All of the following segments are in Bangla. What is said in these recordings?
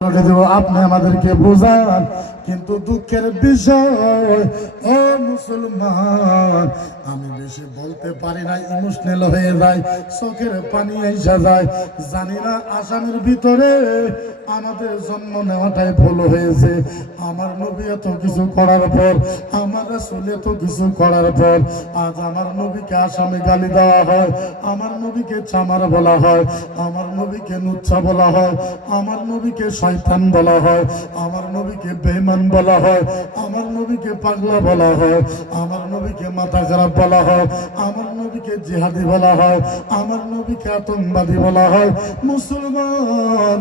আপনি আমাদেরকে বোঝান। কিন্তু দুঃখের বিষয় ও মুসলমান, আমি বেশি বলতে পারি না, ইমোশনাল হয়ে যায়, চোখের পানি এসে যায়। জানি না আসামের ভিতরে আমাদের জন্ম নেওয়াটাই ভুল হয়েছে। আমার নবী এত কিছু করার পর, আমার রাসূল এত কিছু করার পর, আজ আমার নবীকে আসামে গালি দেওয়া হয়, আমার নবীকে চামার বলা হয়, আমার নবীকে নুচ্ছা বলা হয়, আমার নবীকে শয়তান বলা হয়, আমার নবীকে বেঈমান বলা হয়, আমার নবীকে পাগলা বলা হয়, আমার নবীকে মাথা খারাপ বলা হয়, আমার নবীকে জিহাদি বলা হয়, আমার নবীকে আতঙ্কবাদী বলা হয়। মুসলমান,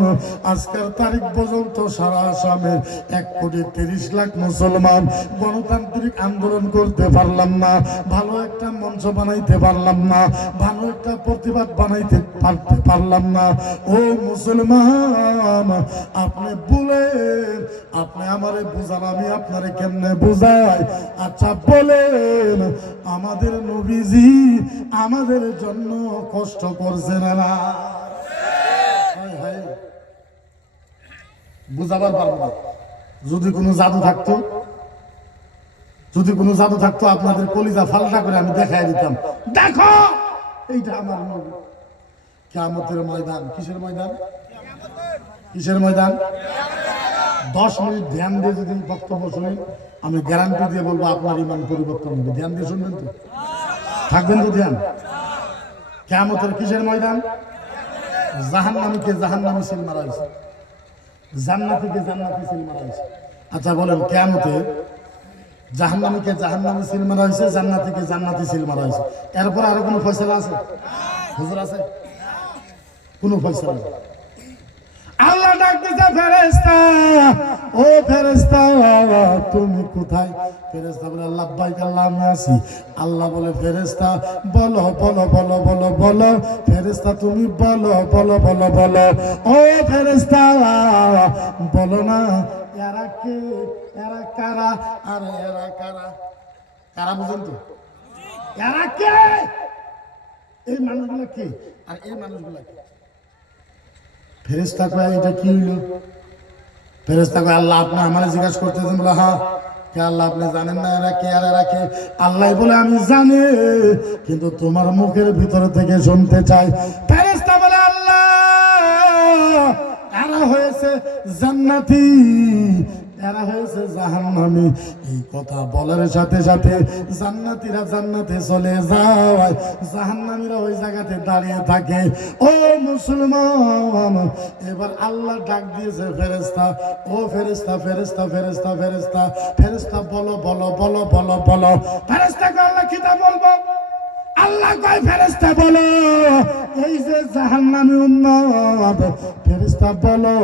আজকের তারিখ পর্যন্ত সারা আসামের এক কোটি তিরিশ লাখ মুসলমান গণতান্ত্রিক আন্দোলন করতে পারলাম না, ভালো একটা মঞ্চ বানাইতে পারলাম না, ভালো একটা প্রতিবাদ বানাইতে পারতে পারলাম না। ও মুসলমান আপনি বলেন, আপনি আমারে বুঝান, আমি আপনারে কেমনে বুঝাই? আচ্ছা বলেন, আমাদের নবীজি আমাদের জন্য কষ্ট করছে না। বুঝাবার পারব না। যদি কোনো জাদু থাকতো, যদি কোনো জাদু থাকতো, আপনাদের কলিজা ফালটা করে আমি দেখাই দিতাম। দেখো, এইটা আমার নবী। কেমতের ময়দান, কিসের ময়দান? কিসের ময়দান? দশ মিনিট ধ্যান দিয়ে যদি বক্তব্য শুনেন আমি গ্যারান্টি দিয়ে বলব আপনার ইমান পরিবর্তন হবে। ধ্যান দিয়ে শুনবেন তো? থাকবেন তো ধ্যান? কেমতের কিসের ময়দান? জাহান নামীকে জাহান নামী সিল মারা হয়েছে। জান্নাতিকে জান্নাতি সিল মারা হয়েছে। আচ্ছা বলেন কেমতে জাহান্নামীকে জাহান্নামী সিল মারা হয়েছে জান্নাতিকে জান্নাতি সিল মারা হয়েছে। এরপর আরও কোনো ফয়সালা আছে? হুজুর আছে? কোনো ফয়সালা নেই। আল্লাহ ডাক ফেরেস্তা ও ফেরেস্তা তুমি কোথায়? ফেরেস্তা বলে, আল্লাহ বাইক আল্লাহ আমি আছি। আল্লাহ বলে ফেরেস্তা বলো বলো বলো বলো বলো। ফেরেস্তা তুমি বলো বলো বলো বলো। ও ফেরেস্তা বলো না, এরা কে? এরা কারা? আর, এরা কারা? কারা বুঝেন তো? এরা কে? এই মানুষগুলো কে? আর এই মানুষগুলো কে? ফেরেস্তা কয়, এটা কি হইল? ফেরেস্তা কয়, আল্লাহ আপনি আমার জিজ্ঞাসা করতেছেন। বলে হ্যাঁ কে আল্লাহ আপনি জানেন না? এরা কে আর এরা কে? আল্লাহ বলে, আমি জানি, কিন্তু তোমার মুখের ভিতর থেকে শুনতে চাই। ফেরেস্তা বলে, আল্লাহ, এরা হয়েছে জান্নাতি। এরা হয়েছে জাহান্নামী। এই কথা বলার সাথে সাথে জান্নাতীরা জান্নাতে চলে যায়। জাহান্নামীরা ওই জায়গাতে দাঁড়িয়ে থাকে। ও মুসলমান, এবার আল্লাহ ডাক দিয়েছে ফেরেস্তা ও ফেরেস্তা ফেরেস্তা ফেরেস্তা ফেরেস্তা ফেরেস্তা বলো বলো বলো বলো বলো। ফেরেস্তাকে আল্লাহ কিতা বলব? আল্লাহ কয় ফেরেস্তা বলো, এই যে জাহান্নামী উম্মত ফেরেস্তা বলো,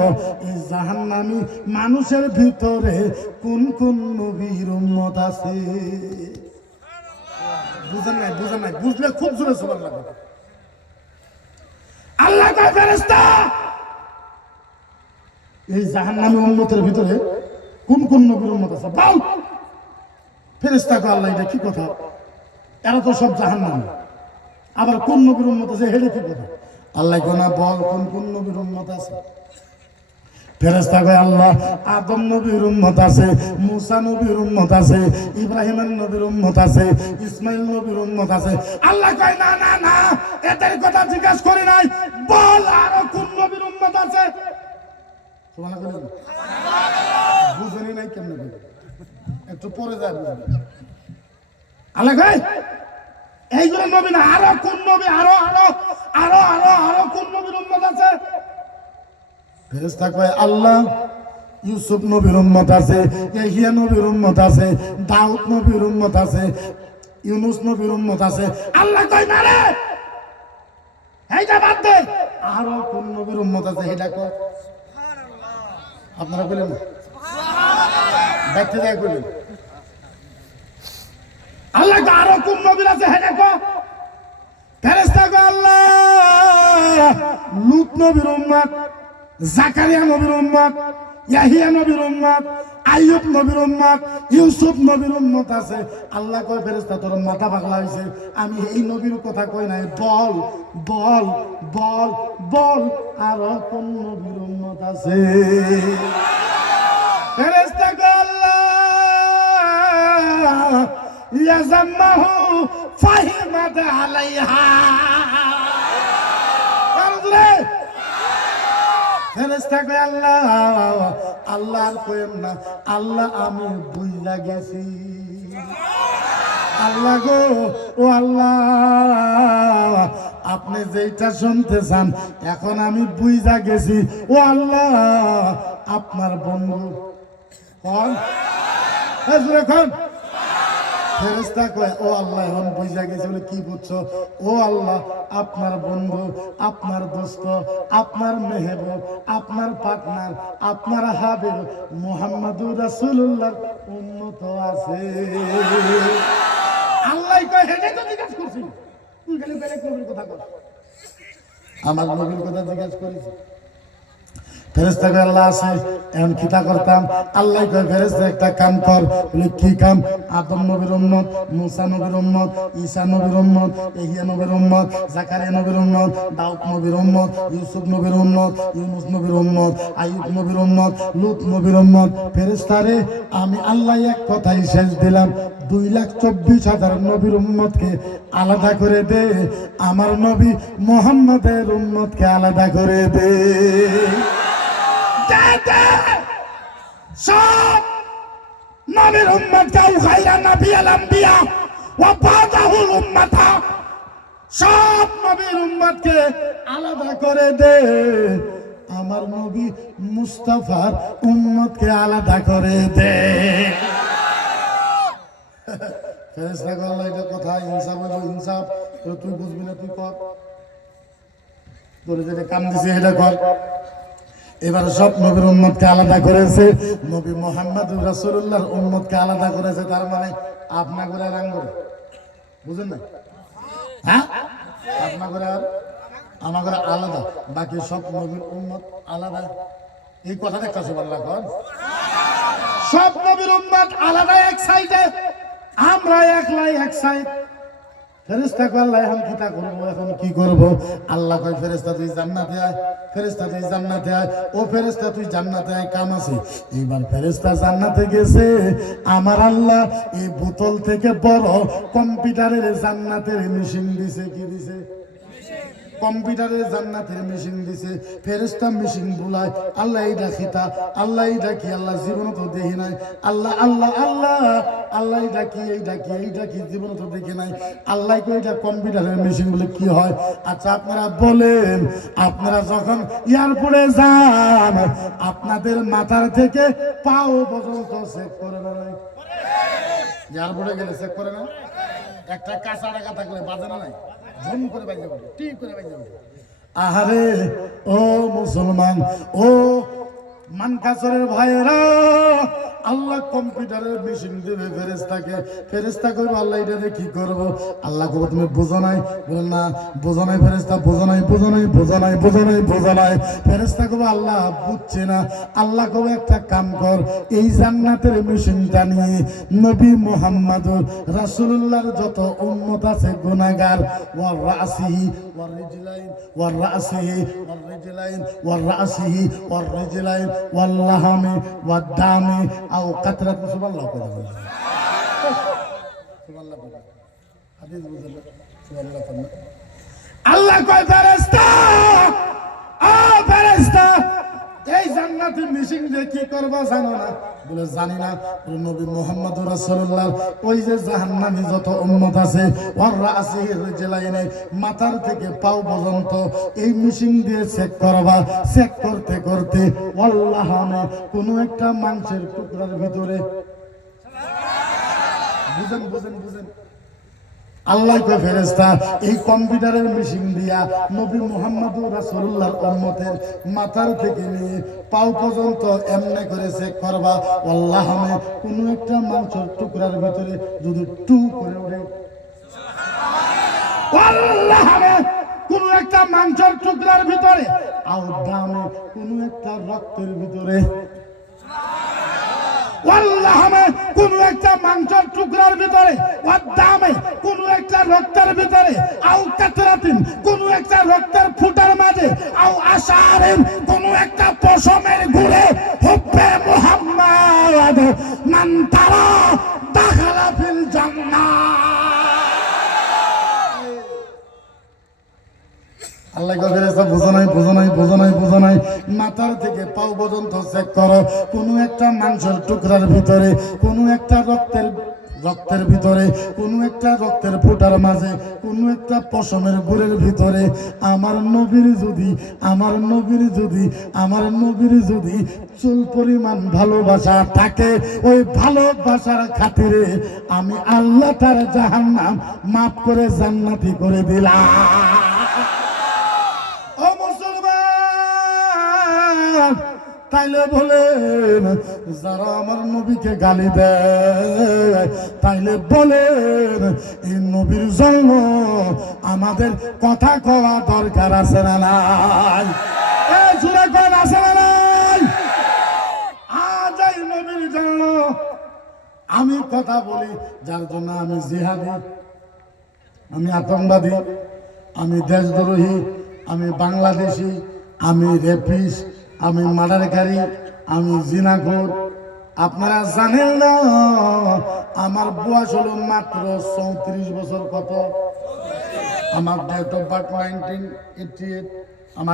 এই জাহান্নামী মানুষের ভিতরে কোন কোন নবীর উম্মত আছে? বুঝেন নাই বুঝেন নাই, বুঝলে খুব জোরে সবার লাগবে। আল্লাহ কয় ফেরেস্তা এই জাহান্নামী উম্মতের ভিতরে কোন কোন নবীর উম্মত আছে? বল। ফেরেস্তা কয় আল্লাহ এটা কি কথা? এরা তো সব জাহান্নামী। আবার কোন নবীর উম্মত আছে, হেলে কি কথা? আল্লাহ কোনা বল কোন কোন নবীর উম্মত আছে? ফেরেস্তা কয়, আল্লাহ, আদম নবীর উম্মত আছে, মুসা নবীর উম্মত আছে ইব্রাহিমের নবীর উম্মত আছে, ইসমাইল নবীর উম্মত আছে। আল্লাহ কয়, না না না, এদের কথা জিজ্ঞেস করি নাই। বল আরও কোন নবীর উম্মত আছে? বুঝেনি নাই কেমনে? একটু পরে বুঝবেন আল্লাহ কয় এইগুলো নবী না আরও কোন নবী আরও আরও আরও আরও আরও কোন নবীর উম্মত আছে? ফেরেশতা কয় আল্লাহ ইউসুফ নবীর উম্মত আছে ইয়াহিয়া নবীর উম্মত আছে দাউদ নবীর উম্মত আছে ইউনুস নবীর উম্মত আছে। আল্লাহ কয় না রে! এইটা বাদ দে। আরও কোন নবীর উম্মত আছে এটা কয়। আপনারা বলেন দেখতে বলেন আল্লাহ আরও কোন নবীর আছে? কয়, আল্লাহ, লুত আইয়ুব আছে। মাথা আমি এই নবীর কথা কই নাই। বল বল বল বল, আর কোন নবীর আছে? আল্লাহ আল্লাহ আর না আল্লাহ আমি গেছি আল্লাহ গো আল্লাহ আপনি যেটা শুনতে চান এখন আমি বুঝা গেছি। ও আল্লাহ, আপনার বন্ধু। কন? এ জোরে কন? ফেরেস্তা কয় ও আল্লাহ, এখন বুঝা গেছে বলে কি বুঝছ? ও আল্লাহ, আপনার বন্ধু, আপনার দোস্ত, আপনার মেহবুব, আপনার পার্টনার, আপনার হাবিব, মোহাম্মদুর রাসূলুল্লাহ উন্নত আছে। আল্লাহ কয়, হেঁটে তো জিজ্ঞাসা করছি। তুই খালি বেলেগ নবীর কথা কর আমার নবীর কথা জিজ্ঞাসা করেছি ফেরেস্তা আল্লাহ আছে এখন কিতা করতাম। আল্লাহ কয় ফেরেস্তা একটা কাম কর। বলে, কি কাম? আদম নবীর উম্মত, মুসা নবীর উম্মত, ঈসা নবীর উম্মত ইহিয়া নবীর উম্মত, জাকারিয়া নবীর উম্মত, দাউদ নবীর উম্মত, ইউসুফ নবীর উম্মত, ইউনুস নবীর উম্মত, আইয়ুব নবীর উম্মত, লুত নবীর উম্মত। ফেরেস্তারে আমি আল্লাহ এক কথাই শেষ দিলাম, দুই লাখ চব্বিশ হাজার নবীর উম্মতকে আলাদা করে দে, আমার নবী মোহাম্মদের উম্মতকে আলাদা করে দে। দে। সব নবীর উম্মত কাউ খাইরা নবী আলাম্বিয়া ওয়া বাদাহুল উম্মাতা। সব নবীর উম্মতকে আলাদা করে দে। আমার নবী মুস্তাফার উম্মতকে আলাদা করে দে। ফেরেশতা করল এটা কথা ইনসাফ হলো ইনসাফ। তুই বুঝবি না, তুই কর। তোর যেটা কাম দিছে এটা কর। এবার সব নবীর উম্মতকে আলাদা করেছে। নবী মোহাম্মদ রাসূলুল্লাহর উম্মতকে আলাদা করেছে, তার মানে আপনা করে রাং করে বুঝেন না? হ্যাঁ? আপনা করে আর আমার করে আলাদা, বাকি সব নবীর উম্মত আলাদা। এই কথাটা কাছে বললা কর সব নবীর উম্মত আলাদা এক সাইডে আমরা একলাই এক সাইড ফেরেস্তা আল্লাহ, এখন কি তা করব? এখন কি করব? আল্লাহ কয় ফেরেস্তা তুই জান্নাতে আয়। ফেরেস্তা তুই জান্নাতে আয়। ও ফেরেস্তা তুই জান্নাতে আয়। কাম আছে। এইবার ফেরেস্তা জান্নাতে গেছে। আমার আল্লাহ এই বোতল থেকে বড় কম্পিউটারের জান্নাতের মেশিন দিছে। কি দিছে? কম্পিউটারের জান্নাতের মেশিন দিছে ফেরেস্তা মেশিন বুলায় আল্লাহ এইটা খিতা আল্লাহ এইটা কি আল্লাহ জীবন তো দেখি নাই আল্লাহ আল্লাহ আল্লাহ আল্লাহ এইটা কি এইটা কি এইটা কি জীবন তো দেখি নাই। আল্লাহ কই এটা কম্পিউটারের মেশিন বলে কি হয়? আচ্ছা আপনারা বলেন আপনারা যখন এয়ারপোর্টে যান আপনাদের মাথার থেকে পাও পর্যন্ত চেক করে না নাই? এয়ারপোর্টে গেলে চেক করে না? একটা কাঁচা টাকা থাকলে বাজে না নাই? আহারে ও মুসলমান ও মানকাসরের ভাইয়েরা, আল্লাহ কম্পিউটারের মেশিন দেবে ফেরেস্তাকে ফেরেস্তা করব আল্লাহ এটাতে কি করব? আল্লাহ করব তুমি বোঝো নাই। বলে, না, বোঝো নাই ফেরেস্তা বোঝো নাই বোঝো নাই বোঝো নাই বোঝো নাই বোঝো নাই। ফেরেস্তা করব আল্লাহ বুঝছে না। আল্লাহ করব একটা কাম কর, এই জান্নাতের মেশিনটা নিয়ে নবী মোহাম্মদুর রাসূলুল্লাহর যত উম্মত আছে, গুনাহগার ও রাসিহি রিজলাইন ওয়াল লাহামি ওয়াদ দামি আও কাতরাত সুবহানাল্লাহ করে বলে সুবহানাল্লাহ বলে হাদিস বুঝলেন সুবহানাল্লাহ করে আল্লাহ কয় ফেরেশতা ও ফেরেশতা এই জান্নাতের মিশিং দিয়ে কি করবা জানো না? বলে, জানি না। নবী মোহাম্মদ রাসূলুল্লাহ, ওই যে জাহান্নামী যত উম্মত আছে ওর রাসিহির রিজলাইনে মাথার থেকে পাও পর্যন্ত এই মিশিং দিয়ে চেক করবা। চেক করতে করতে ওয়াল্লাহামে কোনো একটা মাংসের টুকরার ভিতরে বুঝেন বুঝেন বুঝেন। আল্লাহ কয় ফেরেস্তা এই কম্পিউটারের মেশিন দিয়া নবী মুহাম্মদ রাসূলুল্লাহর উম্মতের মাথার থেকে নিয়ে পাও পর্যন্ত এমনে করে চেক করবা। আল্লাহমে কোনো একটা মাংসের টুকরার ভিতরে যদি টু করে ওঠে। আল্লাহমে কোনো একটা মাংসের টুকরার ভিতরে, আর দামে কোনো একটা রক্তের ভিতরে। ওয়াল্লাহামে কোন একটা মাংসের টুকরার ভিতরে দামে কোন একটা রক্তের ভিতরে আউ কাতরাতিন কোন একটা রক্তের ফুটার মাঝে আউ আশারিন, কোন একটা পশমের ঘুরে হুব্বে মোহাম্মদ মান তারা মাথার থেকে পাও পর্যন্ত চেক করো। কোনো একটা মাংসের টুকরার ভিতরে, কোনো একটা রক্তের রক্তের ভিতরে, কোনো একটা রক্তের ফোঁটার মাঝে, কোনো একটা পশমের গুড়ের ভিতরে। আমার নবীর যদি, আমার নবীর যদি, আমার নবীর যদি চুল পরিমাণ ভালোবাসা থাকে, ওই ভালোবাসার খাতিরে আমি আল্লাহ তার জাহান্নাম মাফ করে জান্নাতি করে দিলাম। তাইলে বলেন, যারা আমার নবীকে গালি দেয়, তাইলে বলেন, এই নবীর জন্য আমাদের কথা কওয়া দরকার আছে না নাই? জুড়ে কোন, আছে না নাই? আজ এই নবীর জন্য আমি কথা বলি, যার জন্য আমি জিহাদি, আমি আতঙ্কবাদী, আমি দেশদ্রোহী, আমি বাংলাদেশি, আমি রেপিস আমি মার্ডারকারী, আমি জিনাখোর। আপনারা জানেন না, আমার বয়স হলো মাত্র চৌত্রিশ বছর কত? আমার date of birth nineteen eighty eight